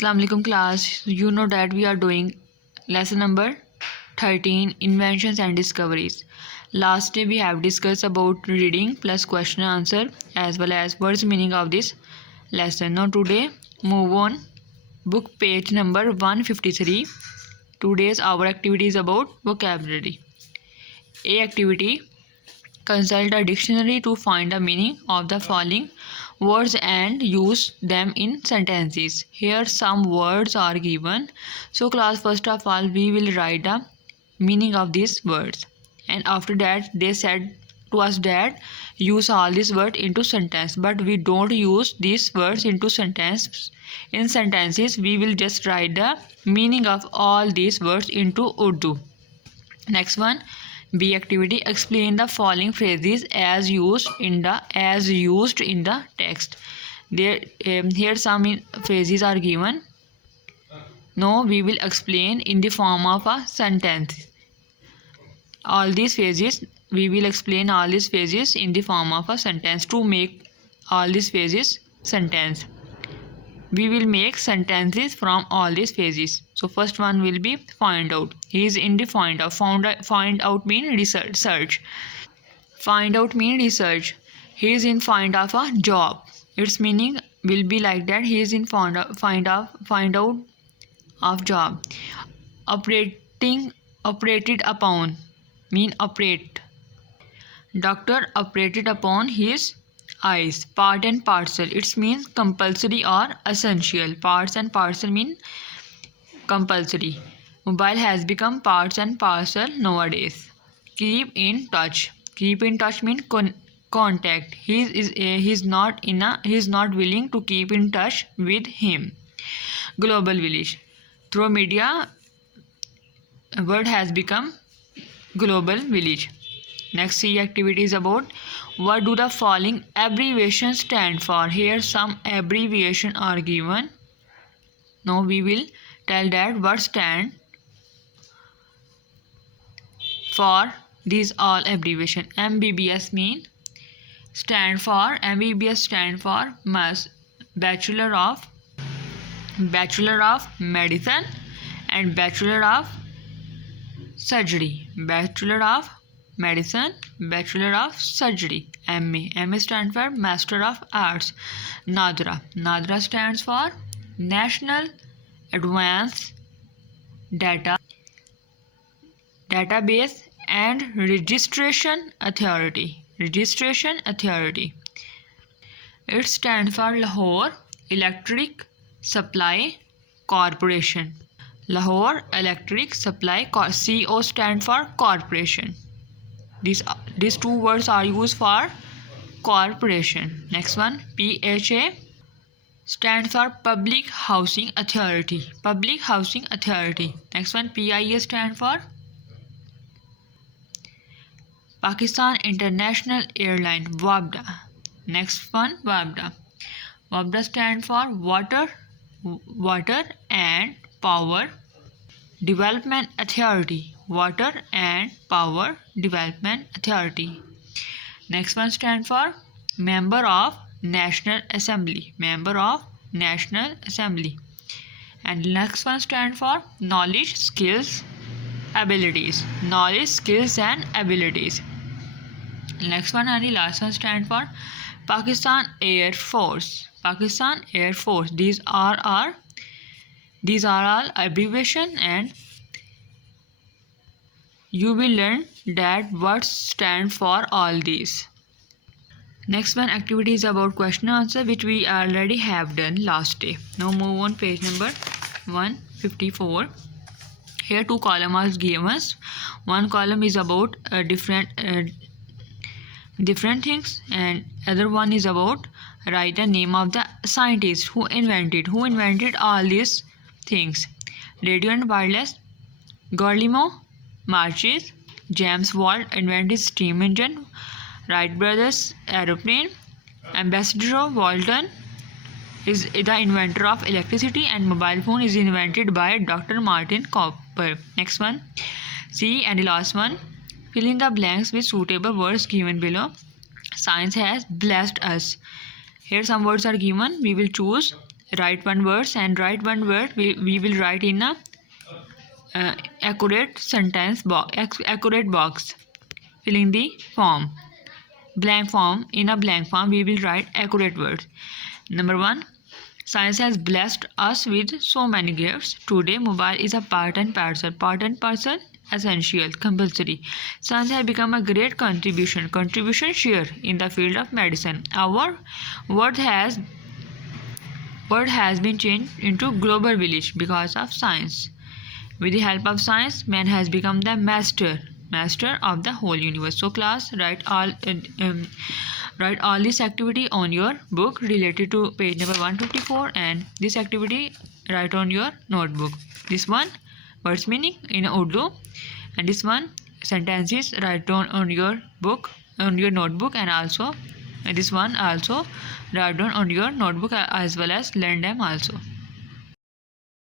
Assalamu alaikum class. You know that we are doing lesson number 13, inventions and discoveries. Last day we have discussed about reading plus question and answer as well as words meaning of this lesson. Now today move on book page number 153. Today's our activity is about vocabulary. A activity: consult a dictionary to find the meaning of the following words and use them in sentences. Here some words are given. So class, first of all we will write the meaning of these words, and after that they said to us that use all these words into sentence, but we don't use these words into sentence. In sentences we will just write the meaning of all these words into Urdu. Next one, B activity: explain the following phrases as used in the text. Here some phrases are given. Now we will explain in the form of a sentence. All these phrases we will explain all these phrases in the form of a sentence. To make all these phrases sentence, we will make sentences from all these phases. So first one will be find out. He is in the find out. Find out mean research. Search. Find out mean research. He is in find of a job. Its meaning will be like that. He is in find out of job. Operated upon mean operate. Doctor operated upon his eyes. Part and parcel, it means compulsory or essential. Parts and parcel mean compulsory. Mobile has become parts and parcel nowadays. Keep in touch. Keep in touch mean contact. He is not willing to keep in touch with him. Global village. Through media, word has become global village. Next C activity is about what do the following abbreviations stand for. Here some abbreviation are given. Now we will tell that what stand for these all abbreviation. MBBS stand for Bachelor of Medicine and Bachelor of Surgery. Bachelor of Medicine, Bachelor of Surgery. MA stands for Master of Arts. NADRA stands for National Advanced Database and Registration Authority. It stands for Lahore Electric Supply Corporation. Lahore Electric Supply CO stand for corporation. These two words are used for corporation. Next one, PHA stands for Public Housing Authority. Next one, PIA stands for Pakistan International Airline. WABDA. Next one, WABDA stands for Water and Power Development Authority. Water and Power Development Authority. Next one stands for Member of National Assembly. And next one stands for Knowledge, Skills, Abilities. Next one and the last one stands for Pakistan Air Force. These are all abbreviation, and you will learn that what stand for all these. Next one activity is about question and answer, which we already have done last day. Now move on page number 154. Here two columns are given. One column is about different things, and other one is about write the name of the scientist who invented all these things. Radio and wireless, Guglielmo Marchesi. James Watt invented steam engine. Wright brothers aeroplane. Ambassador Walton is the inventor of electricity, and mobile phone is invented by Dr. Martin Cooper. Next one, C and the last one, fill in the blanks with suitable words given below. Science has blessed us. Here some words are given. We will choose write one words, and write one word we will write in a accurate sentence box, accurate box, filling the form. Blank form. In a blank form we will write accurate words. Number 1. Science has blessed us with so many gifts. Today mobile is a part and parcel. Part and parcel, essential, compulsory. Science has become a great contribution share in the field of medicine. Our world has been changed into global village because of science. With the help of science, man has become the master of the whole universe. So class, write all this activity on your book related to page number 154, and this activity write on your notebook. This one, words meaning in Urdu, and this one, sentences write down on your book, on your notebook, and also this one also write down on your notebook as well as learn them also.